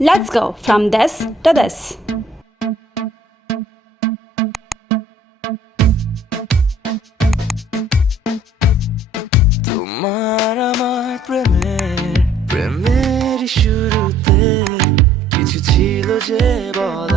Let's go from this to this. তোমার আমার প্রেমের শুরুতে কিছু ছিল যে বল